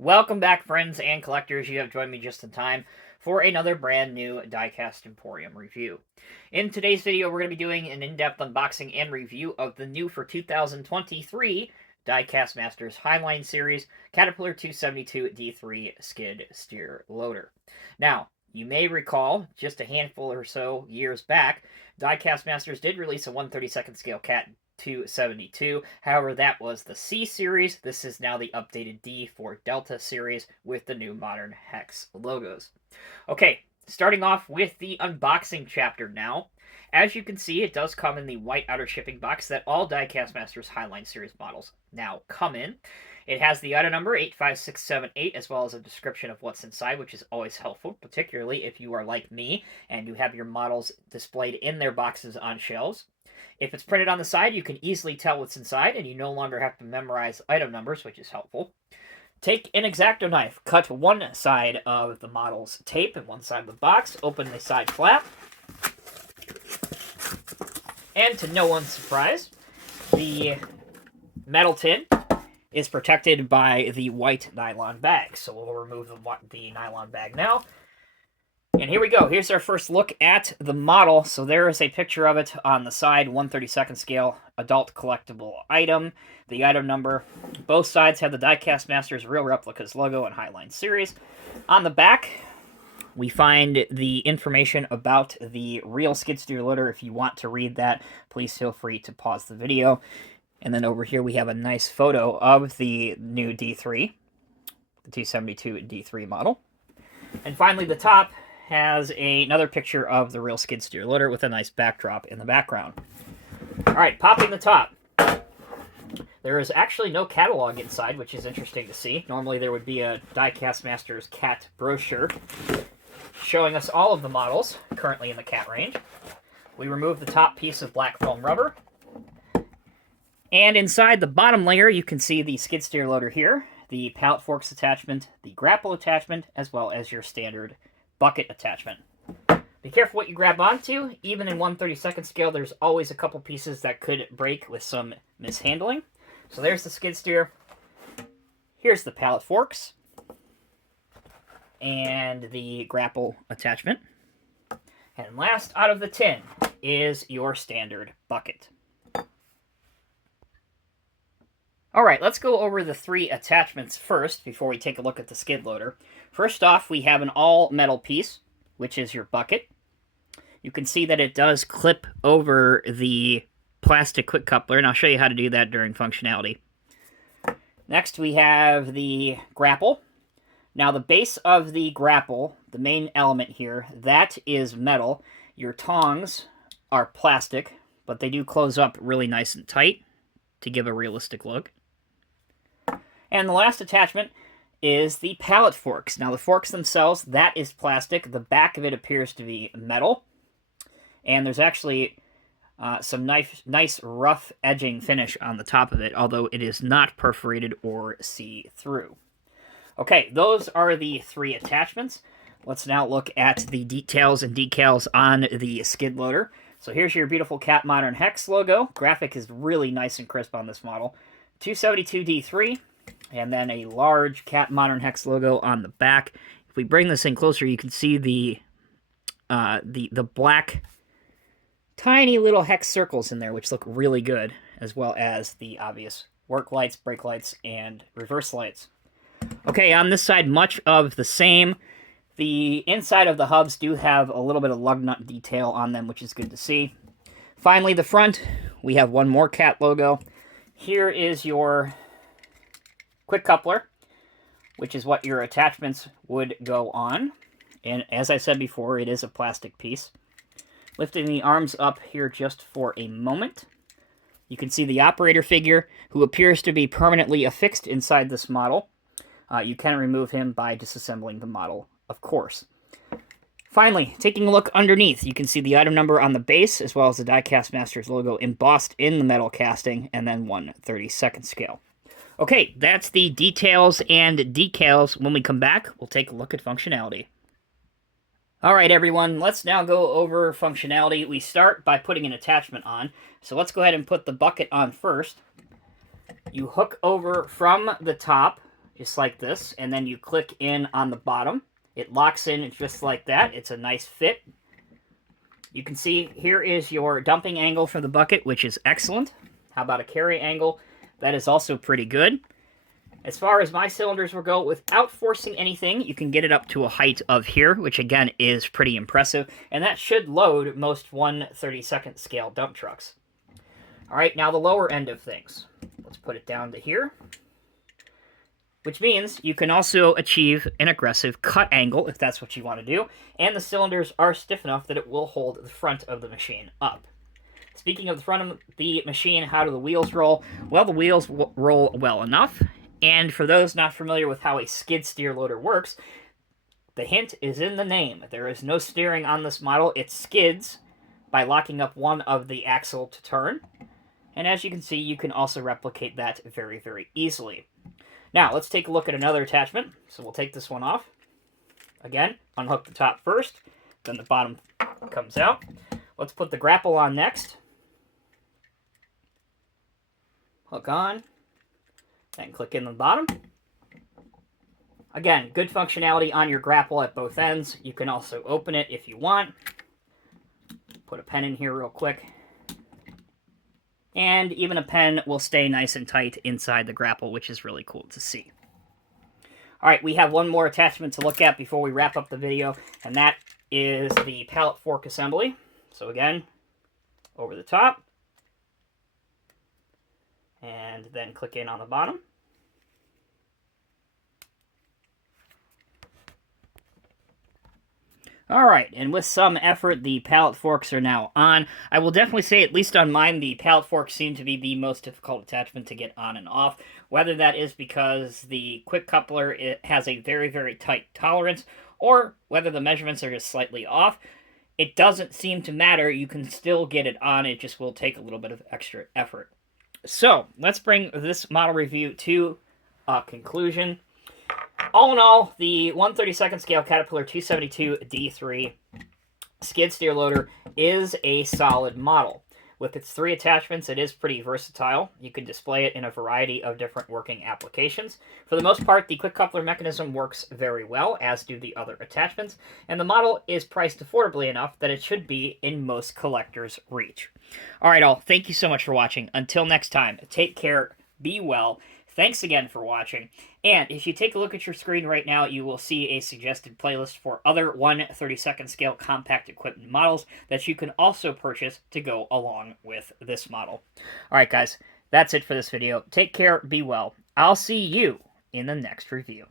Welcome back, friends and collectors. You have joined me just in time for another brand new Diecast Emporium review. In today's video, we're going to be doing an in-depth unboxing and review of the new for 2023 Diecast Masters Highline Series Caterpillar 272 D3 Skid Steer Loader. Now, you may recall, just a handful or so years back, Diecast Masters did release a 1/32 scale Cat 272. However, that was the C series. This is now the updated D for Delta series with the new modern hex logos. Okay, starting off with the unboxing chapter now. As you can see, it does come in the white outer shipping box that all Diecast Masters Highline series models now come in. It has the item number 85678 as well as a description of what's inside, which is always helpful, particularly if you are like me and you have your models displayed in their boxes on shelves. If it's printed on the side, you can easily tell what's inside, and you no longer have to memorize item numbers, which is helpful. Take an X-Acto knife, cut one side of the model's tape and one side of the box, open the side flap, and to no one's surprise, the metal tin is protected by the white nylon bag. So we'll remove the nylon bag now. And here we go. Here's our first look at the model. So there is a picture of it on the side, 1/32 scale adult collectible item. The item number. Both sides have the Diecast Masters Real Replicas logo and Highline series. On the back, we find the information about the real skid steer loader. If you want to read that, please feel free to pause the video. And then over here we have a nice photo of the new D3, the 272 D3 model. And finally, the top has another picture of the real skid steer loader with a nice backdrop in the background. All right, popping the top. There is actually no catalog inside, which is interesting to see. Normally there would be a Diecast Masters cat brochure showing us all of the models currently in the cat range. We remove the top piece of black foam rubber. And inside the bottom layer, you can see the skid steer loader here, the pallet forks attachment, the grapple attachment, as well as your standard bucket attachment. Be careful what you grab onto. Even in 1/32 scale, there's always a couple pieces that could break with some mishandling. So there's the skid steer. Here's the pallet forks. And the grapple attachment. And last out of the tin is your standard bucket. Alright, let's go over the three attachments first before we take a look at the skid loader. First off, we have an all-metal piece, which is your bucket. You can see that it does clip over the plastic quick coupler, and I'll show you how to do that during functionality. Next, we have the grapple. Now, the base of the grapple, the main element here, that is metal. Your tongs are plastic, but they do close up really nice and tight to give a realistic look. And the last attachment is the pallet forks. Now, the forks themselves, that is plastic. The back of it appears to be metal. And there's actually some nice rough edging finish on the top of it, although it is not perforated or see-through. Okay, those are the three attachments. Let's now look at the details and decals on the skid loader. So here's your beautiful Cat Modern Hex logo. Graphic is really nice and crisp on this model. 272 D3, and then a large Cat Modern Hex logo on the back. If we bring this in closer, you can see the black tiny little hex circles in there, which look really good, as well as the obvious work lights, brake lights, and reverse lights. Okay, on this side, much of the same. The inside of the hubs do have a little bit of lug nut detail on them, which is good to see. Finally, the front, we have one more cat logo. Here is your quick coupler, which is what your attachments would go on. And as I said before, it is a plastic piece. Lifting the arms up here just for a moment. You can see the operator figure, who appears to be permanently affixed inside this model. You can remove him by disassembling the model, of course. Finally, taking a look underneath, you can see the item number on the base, as well as the Diecast Masters logo embossed in the metal casting, and then 1/32 scale. Okay, that's the details and decals. When we come back, we'll take a look at functionality. Alright everyone, let's now go over functionality. We start by putting an attachment on. So let's go ahead and put the bucket on first. You hook over from the top just like this, and then you click in on the bottom. It locks in just like that. It's a nice fit. You can see here is your dumping angle for the bucket, which is excellent. How about a carry angle? That is also pretty good. As far as my cylinders will go, without forcing anything, you can get it up to a height of here, which again is pretty impressive, and that should load most 1/32 scale dump trucks. All right, now the lower end of things. Let's put it down to here, which means you can also achieve an aggressive cut angle if that's what you want to do, and the cylinders are stiff enough that it will hold the front of the machine up. Speaking of the front of the machine, how do the wheels roll? Well, the wheels roll well enough. And for those not familiar with how a skid steer loader works, the hint is in the name. There is no steering on this model. It skids by locking up one of the axle to turn. And as you can see, you can also replicate that very, very easily. Now, let's take a look at another attachment. So we'll take this one off. Again, unhook the top first, then the bottom comes out. Let's put the grapple on next. Hook on. Then click in the bottom. Again, good functionality on your grapple at both ends. You can also open it if you want. Put a pen in here real quick. And even a pen will stay nice and tight inside the grapple, which is really cool to see. All right, we have one more attachment to look at before we wrap up the video, and that is the pallet fork assembly. So again, over the top. And then click in on the bottom. Alright, and with some effort, the pallet forks are now on. I will definitely say, at least on mine, the pallet forks seem to be the most difficult attachment to get on and off. Whether that is because the quick coupler has a very, very tight tolerance, or whether the measurements are just slightly off, it doesn't seem to matter. You can still get it on. It just will take a little bit of extra effort. So, let's bring this model review to a conclusion. All in all, the 1/32 scale Caterpillar 272 D3 skid steer loader is a solid model. With its 3 attachments, it is pretty versatile. You can display it in a variety of different working applications. For the most part, the quick coupler mechanism works very well, as do the other attachments, and the model is priced affordably enough that it should be in most collectors' reach. Alright all, thank you so much for watching. Until next time, take care, be well. Thanks again for watching, and if you take a look at your screen right now, you will see a suggested playlist for other 1/32 scale compact equipment models that you can also purchase to go along with this model. Alright guys, that's it for this video. Take care, be well. I'll see you in the next review.